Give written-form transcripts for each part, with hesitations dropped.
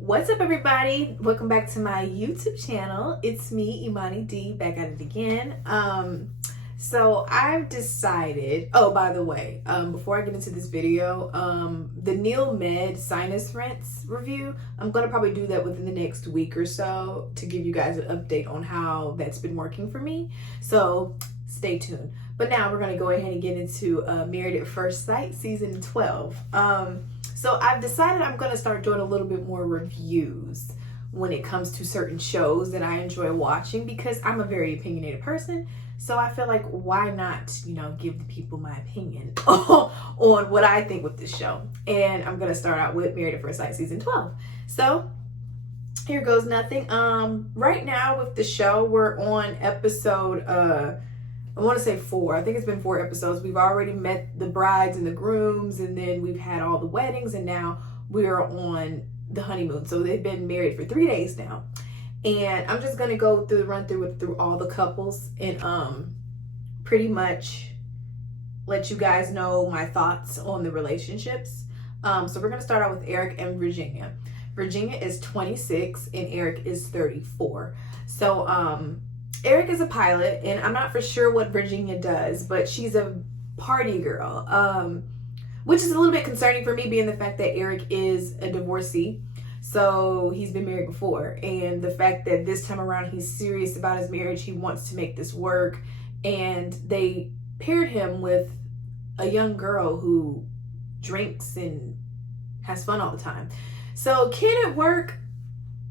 What's up, everybody? Welcome back to my YouTube channel. It's me, Imani D, back at it again. So I've decided, oh, by the way, before I get into this video, the NeilMed sinus rinse review, I'm going to probably do that within the next week or so to give you guys an update on how that's been working for me. So stay tuned. But now we're going to go ahead and get into Married at First Sight season 12. So I've decided I'm going to start doing a little bit more reviews when it comes to certain shows that I enjoy watching, because I'm a very opinionated person. So I feel like, why not, give the people my opinion on what I think with this show. And I'm going to start out with Married at First Sight season 12. So here goes nothing. Right now with the show, we're on episode, I want to say 4. I think it's been 4 episodes. We've already met the brides and the grooms, and then we've had all the weddings, and now we're on the honeymoon. So they've been married for 3 days now. And I'm just going to go through all the couples and pretty much let you guys know my thoughts on the relationships. So we're going to start out with Eric and Virginia. Virginia is 26 and Eric is 34. So Eric is a pilot, and I'm not for sure what Virginia does, but she's a party girl, which is a little bit concerning for me, being the fact that Eric is a divorcee. So he's been married before, and the fact that this time around he's serious about his marriage, he wants to make this work, and they paired him with a young girl who drinks and has fun all the time. So kid at work,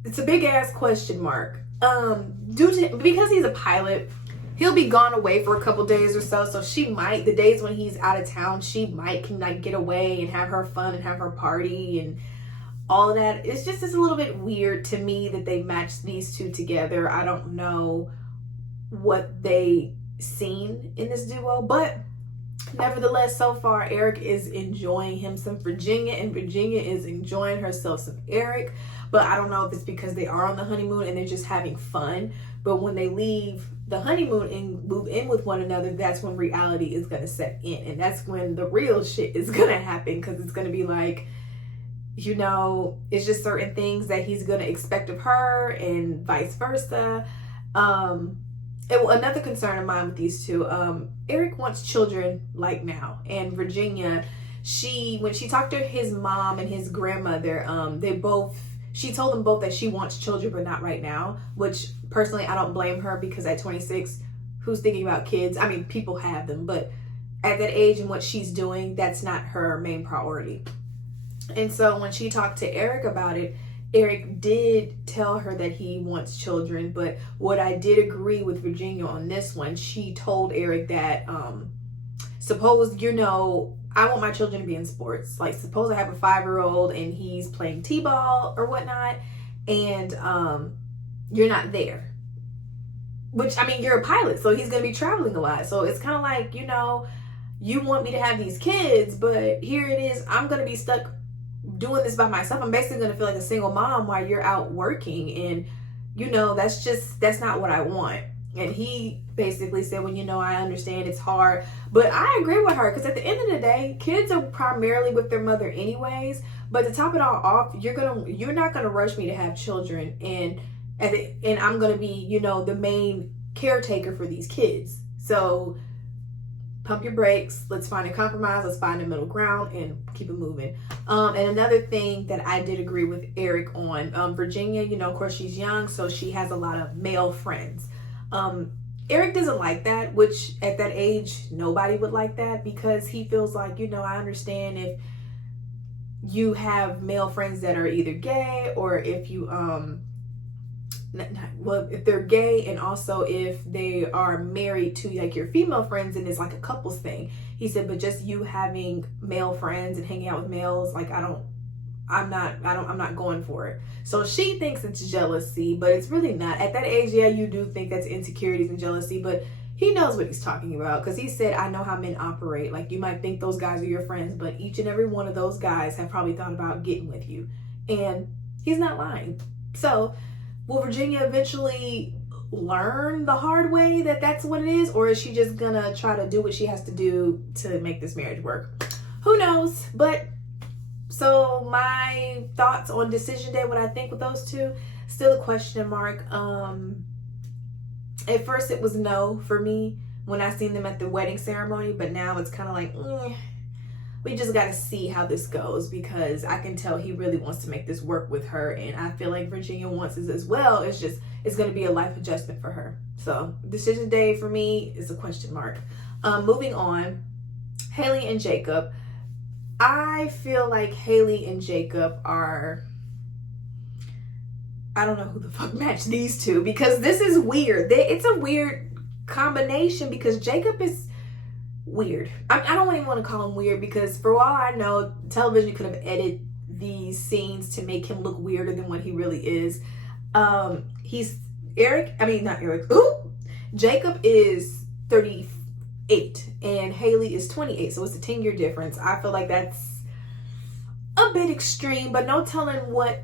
it's a big ass question mark. Because he's a pilot, he'll be gone away for a couple days or so. So she might, the days when he's out of town, she might can like get away and have her fun and have her party and all of that. It's a little bit weird to me that they matched these two together. I don't know what they seen in this duo, but nevertheless, so far Eric is enjoying him some Virginia, and Virginia is enjoying herself some Eric. But I don't know if it's because they are on the honeymoon and they're just having fun. But when they leave the honeymoon and move in with one another, that's when reality is going to set in. And that's when the real shit is going to happen, because it's going to be like, it's just certain things that he's going to expect of her and vice versa. Another concern of mine with these two, Eric wants children like now. And Virginia, when she talked to his mom and his grandmother, she told them both that she wants children, but not right now, which personally I don't blame her, because at 26, who's thinking about kids? I mean, people have them, but at that age and what she's doing, that's not her main priority. And so when she talked to Eric about it, Eric did tell her that he wants children. But what I did agree with Virginia on this one, she told Eric that suppose, I want my children to be in sports. Like, suppose I have a 5-year-old and he's playing t-ball or whatnot, and you're not there. Which, I mean, you're a pilot, so he's going to be traveling a lot. So it's kind of like, you want me to have these kids, but here it is, I'm going to be stuck doing this by myself. I'm basically going to feel like a single mom while you're out working, and that's not what I want. And he basically said, well, I understand it's hard, but I agree with her, because at the end of the day, kids are primarily with their mother anyways. But to top it all off, you're not gonna rush me to have children, and I'm gonna be the main caretaker for these kids. So pump your brakes. Let's find a compromise. Let's find a middle ground and keep it moving. And another thing that I did agree with Eric on, Virginia, of course she's young, so she has a lot of male friends. Eric doesn't like that, which at that age, nobody would like that, because he feels like, I understand if you have male friends that are either gay, or if you, if they're gay, and also if they are married to like your female friends and it's like a couples thing. He said, but just you having male friends and hanging out with males, like I'm not going for it. So she thinks it's jealousy, but it's really not. At that age, yeah, you do think that's insecurities and jealousy, but he knows what he's talking about, because he said, I know how men operate. Like, you might think those guys are your friends, but each and every one of those guys have probably thought about getting with you. And he's not lying. So will Virginia eventually learn the hard way that that's what it is, or is she just gonna try to do what she has to do to make this marriage work? Who knows? But So my thoughts on decision day, what I think with those two, still a question mark. At first it was no for me when I seen them at the wedding ceremony, but now it's kind of like, we just got to see how this goes, because I can tell he really wants to make this work with her, and I feel like Virginia wants it as well. It's just, it's going to be a life adjustment for her. So decision day for me is a question mark. Moving on, Haley and Jacob. I feel like Haley and Jacob are, I don't know who the fuck matched these two, because this is weird. It's a weird combination, because Jacob is weird. I don't even want to call him weird, because for all I know, television could have edited these scenes to make him look weirder than what he really is. Jacob is 38 and Haley is 28, so it's a 10-year difference. I feel like that's a bit extreme, but no telling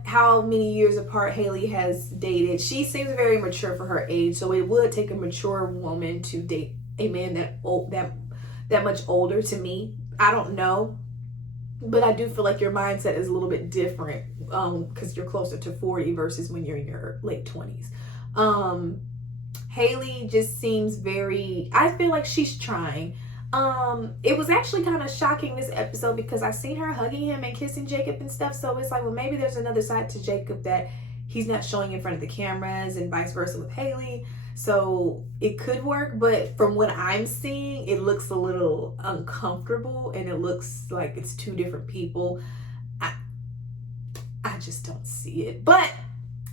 how many years apart Haley has dated. She seems very mature for her age, so it would take a mature woman to date a man that much older. To me, I don't know, but I do feel like your mindset is a little bit different, because you're closer to 40 versus when you're in your late 20s. Haley just seems very, I feel like she's trying. It was actually kind of shocking this episode, because I seen her hugging him and kissing Jacob and stuff, so it's like, well, maybe there's another side to Jacob that he's not showing in front of the cameras, and vice versa with Haley. So it could work, but from what I'm seeing, it looks a little uncomfortable, and it looks like it's two different people. I just don't see it. But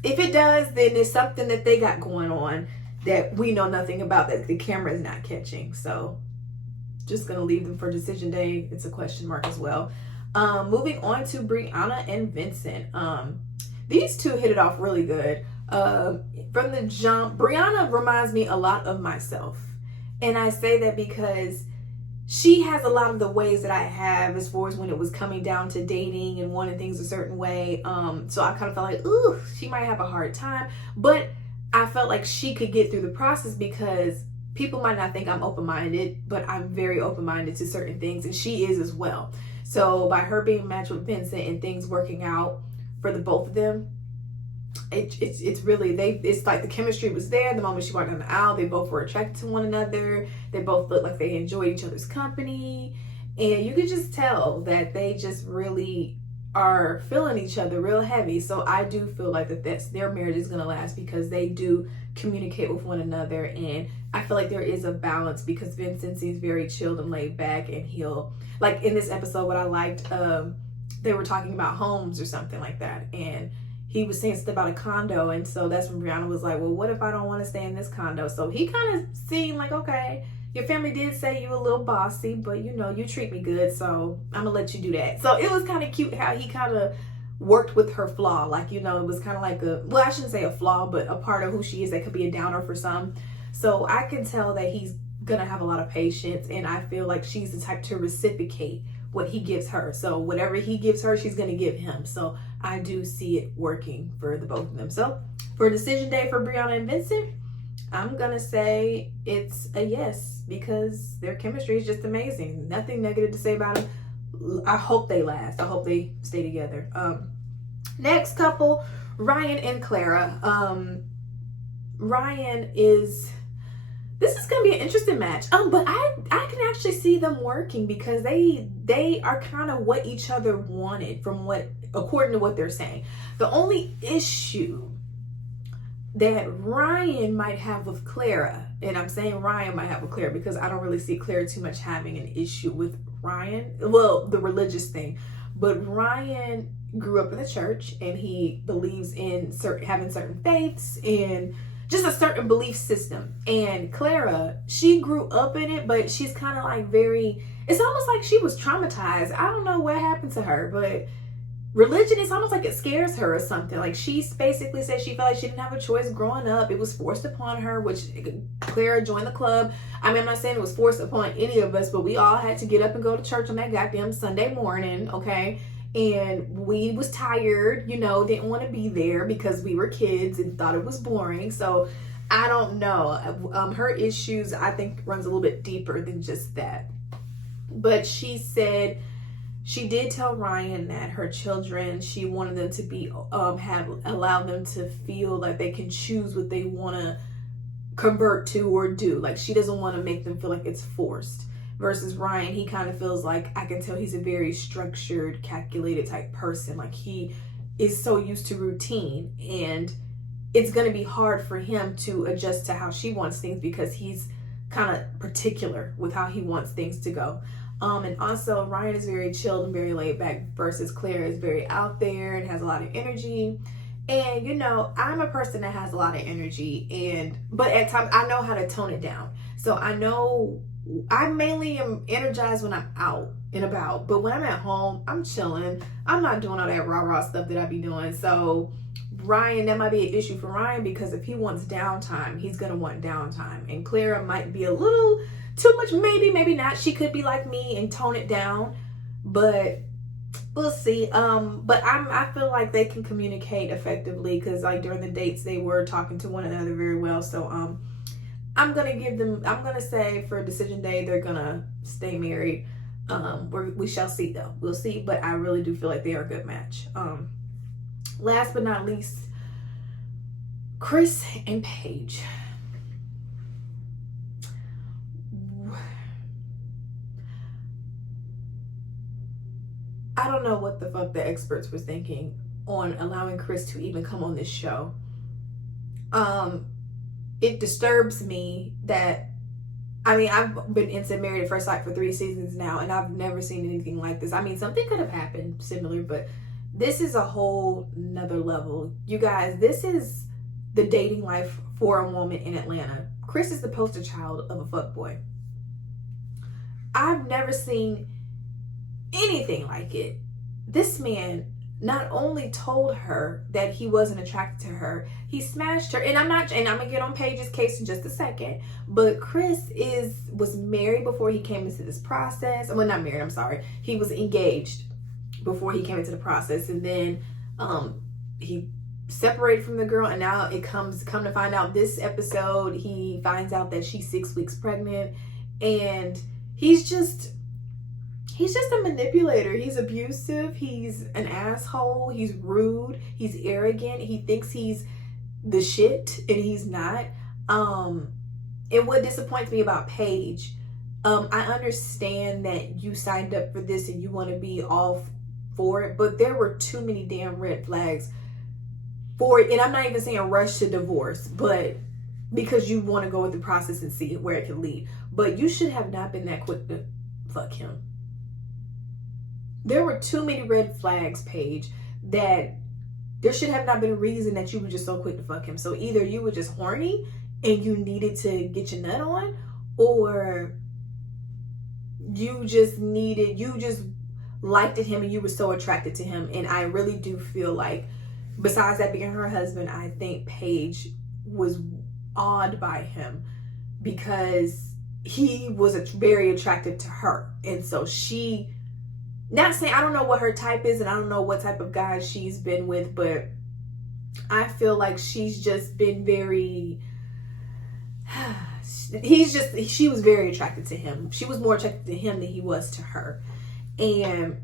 if it does, then there's something that they got going on that we know nothing about, that the camera is not catching. So just gonna leave them for decision day. It's a question mark as well. Moving on to Brianna and Vincent. These two hit it off really good. From the jump, Brianna reminds me a lot of myself. And I say that because she has a lot of the ways that I have, as far as when it was coming down to dating and wanting things a certain way. So I kind of felt like, ooh, she might have a hard time. But I felt like she could get through the process, because people might not think I'm open-minded, but I'm very open-minded to certain things, and she is as well. So by her being matched with Vincent and things working out for the both of them, it's really, it's like the chemistry was there. The moment she walked down the aisle, they both were attracted to one another. They both looked like they enjoyed each other's company, and you could just tell that they just really are feeling each other real heavy. So I do feel like that's their marriage is gonna last, because they do communicate with one another, and I feel like there is a balance, because Vincent seems very chilled and laid back, and he'll, like in this episode, what I liked, they were talking about homes or something like that, and he was saying something about a condo, and so that's when Brianna was like, well, what if I don't want to stay in this condo? So he kind of seemed like, okay, your family did say you a little bossy, but you know, you treat me good, so I'm gonna let you do that. So it was kind of cute how he kind of worked with her flaw. Like, you know, it was kind of like I shouldn't say a flaw, but a part of who she is that could be a downer for some. So I can tell that he's gonna have a lot of patience, and I feel like she's the type to reciprocate what he gives her. So whatever he gives her, she's gonna give him. So I do see it working for the both of them. So for decision day for Brianna and Vincent, I'm gonna say it's a yes, because their chemistry is just amazing. Nothing negative to say about them. I hope they last. I hope they stay together. Next couple, Ryan and Clara. This is gonna be an interesting match. But I can actually see them working, because they are kind of what each other wanted, according to what they're saying. The only issue that Ryan might have with Clara, and I'm saying Ryan might have with Clara because I don't really see Clara too much having an issue with Ryan. Well, the religious thing, but Ryan grew up in the church, and he believes in having certain faiths and just a certain belief system. And Clara, she grew up in it, but she's kind of like it's almost like she was traumatized. I don't know what happened to her, but religion, it's almost like it scares her or something. Like, she basically said she felt like she didn't have a choice growing up. It was forced upon her, which Clara joined the club. I mean, I'm not saying it was forced upon any of us, but we all had to get up and go to church on that goddamn Sunday morning, okay? And we was tired, you know, didn't want to be there because we were kids and thought it was boring. So I don't know. Her issues, I think, runs a little bit deeper than just that. But she said she did tell Ryan that her children, she wanted them to be have allowed them to feel like they can choose what they want to convert to or do. Like, she doesn't want to make them feel like it's forced. Versus Ryan, he kind of feels like, I can tell he's a very structured, calculated type person. Like, he is so used to routine, and it's going to be hard for him to adjust to how she wants things because he's kind of particular with how he wants things to go. And also, Ryan is very chilled and very laid back versus Claire is very out there and has a lot of energy. And, you know, I'm a person that has a lot of energy, but at times I know how to tone it down. So I know I mainly am energized when I'm out and about, but when I'm at home, I'm chilling. I'm not doing all that rah-rah stuff that I be doing. So Ryan, that might be an issue for Ryan, because if he wants downtime, he's going to want downtime. And Clara might be a little too much, maybe not. She could be like me and tone it down, but we'll see. But I feel like they can communicate effectively, because like during the dates they were talking to one another very well. So I'm gonna say for decision day they're gonna stay married. We shall see though. We'll see, but I really do feel like they are a good match. Last but not least, Chris and Paige. I don't know what the fuck the experts were thinking on allowing Chris to even come on this show. It disturbs me that, I mean, I've been into Married at First Sight for 3 seasons now, and I've never seen anything like this. I mean, something could have happened similar, but this is a whole nother level. You guys, this is the dating life for a woman in Atlanta. Chris is the poster child of a fuckboy. I've never seen anything like it. This man not only told her that he wasn't attracted to her, he smashed her. And I'm gonna get on Paige's case in just a second, but Chris was married before he came into this process. Well, not married, I'm sorry. He was engaged before he came into the process, and then he separated from the girl, and now come to find out this episode he finds out that she's 6 weeks pregnant, and he's just a manipulator. He's abusive. He's an asshole. He's rude. He's arrogant. He thinks he's the shit, and he's not. And what disappoints me about Paige, I understand that you signed up for this and you want to be all for it, but there were too many damn red flags for it. And I'm not even saying rush to divorce, but because you want to go with the process and see where it can lead. But you should have not been that quick to fuck him. There were too many red flags, Paige, that there should have not been a reason that you were just so quick to fuck him. So either you were just horny and you needed to get your nut on, or you just liked him and you were so attracted to him. And I really do feel like, besides that being her husband, I think Paige was awed by him because he was very attractive to her. And so she, not saying, I don't know what her type is and I don't know what type of guy she's been with, but I feel like she's just been very, she was very attracted to him. She was more attracted to him than he was to her. And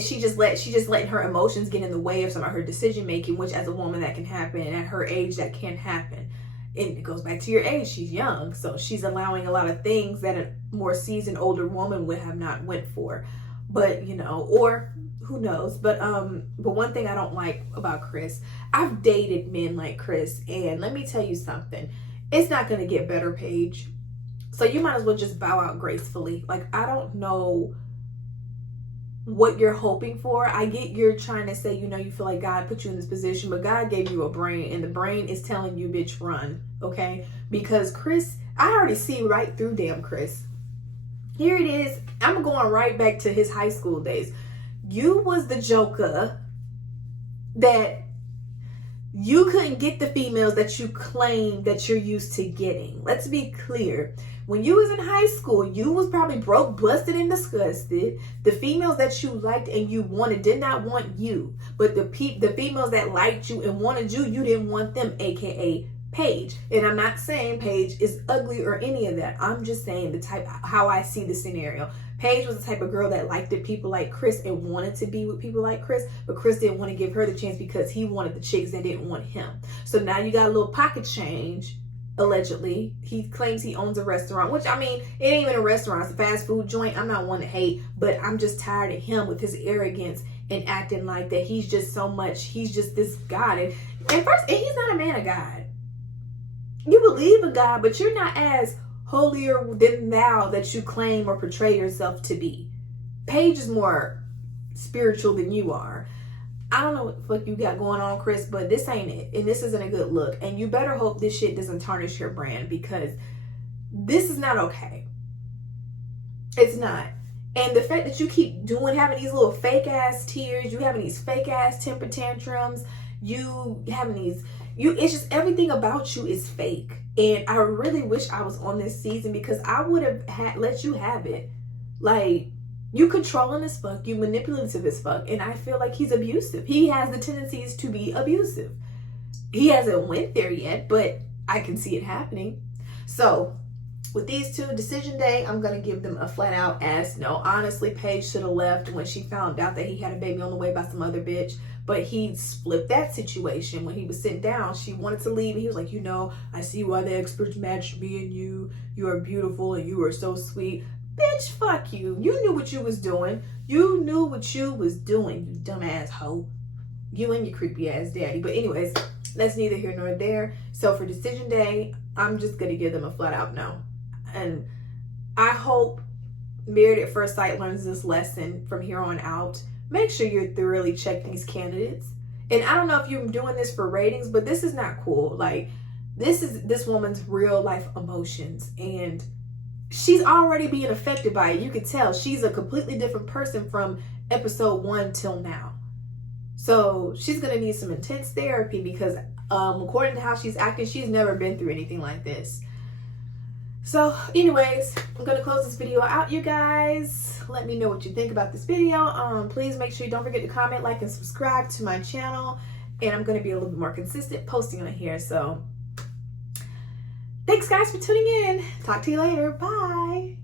she just let her emotions get in the way of some of her decision making, which as a woman that can happen, and at her age that can happen. And it goes back to your age. She's young, so she's allowing a lot of things that a more seasoned older woman would have not went for. But you know, or who knows. But one thing I don't like about Chris, I've dated men like Chris, and let me tell you something, it's not gonna get better, Paige. So you might as well just bow out gracefully. Like, I don't know what you're hoping for. I get you're trying to say, you know, you feel like God put you in this position, but God gave you a brain, and the brain is telling you, bitch, run, okay? Because Chris, I already see right through damn Chris. Here it is. I'm going right back to his high school days. You was the joker that you couldn't get the females that you claim that you're used to getting. Let's be clear. When you was in high school, you was probably broke, busted, and disgusted. The females that you liked and you wanted did not want you. But the females that liked you and wanted you, you didn't want them, aka Paige. And I'm not saying Paige is ugly or any of that. I'm just saying the type, how I see the scenario. Paige was the type of girl that liked people like Chris and wanted to be with people like Chris, but Chris didn't want to give her the chance because he wanted the chicks that didn't want him. So now you got a little pocket change. Allegedly, he claims he owns a restaurant, which, I mean, it ain't even a restaurant, it's a fast food joint. I'm not one to hate, but I'm just tired of him with his arrogance and acting like that he's just so much, he's just this God. And first, he's not a man of God. You believe in God, but you're not as holier than thou that you claim or portray yourself to be. Paige is more spiritual than you are. I don't know what the fuck you got going on, Chris, but this ain't it. And this isn't a good look. And you better hope this shit doesn't tarnish your brand, because this is not okay. It's not. And the fact that you keep having these little fake ass tears, you having these fake ass temper tantrums, you having these, it's just everything about you is fake. And I really wish I was on this season, because I would have let you have it. Like, you controlling as fuck, you manipulative as fuck, and I feel like he's abusive. He has the tendencies to be abusive. He hasn't went there yet, but I can see it happening. So with these two, decision day, I'm going to give them a flat out ass no. Honestly, Paige should have left when she found out that he had a baby on the way by some other bitch. But he flipped that situation. When he was sitting down, she wanted to leave. And he was like, I see why the experts matched me and you. You are beautiful and you are so sweet. Bitch, fuck you. You knew what you was doing. You knew what you was doing, you dumbass hoe. You and your creepy ass daddy. But anyways, that's neither here nor there. So for decision day, I'm just going to give them a flat out no. And I hope Married at First Sight learns this lesson from here on out. Make sure you thoroughly check these candidates. And I don't know if you're doing this for ratings, but this is not cool. Like, this is this woman's real life emotions. And she's already being affected by it. You can tell she's a completely different person from episode 1 till now. So she's going to need some intense therapy, because according to how she's acting, she's never been through anything like this. So anyways, I'm going to close this video out, you guys. Let me know what you think about this video. Please make sure you don't forget to comment, like, and subscribe to my channel. And I'm going to be a little bit more consistent posting on here. So thanks, guys, for tuning in. Talk to you later. Bye.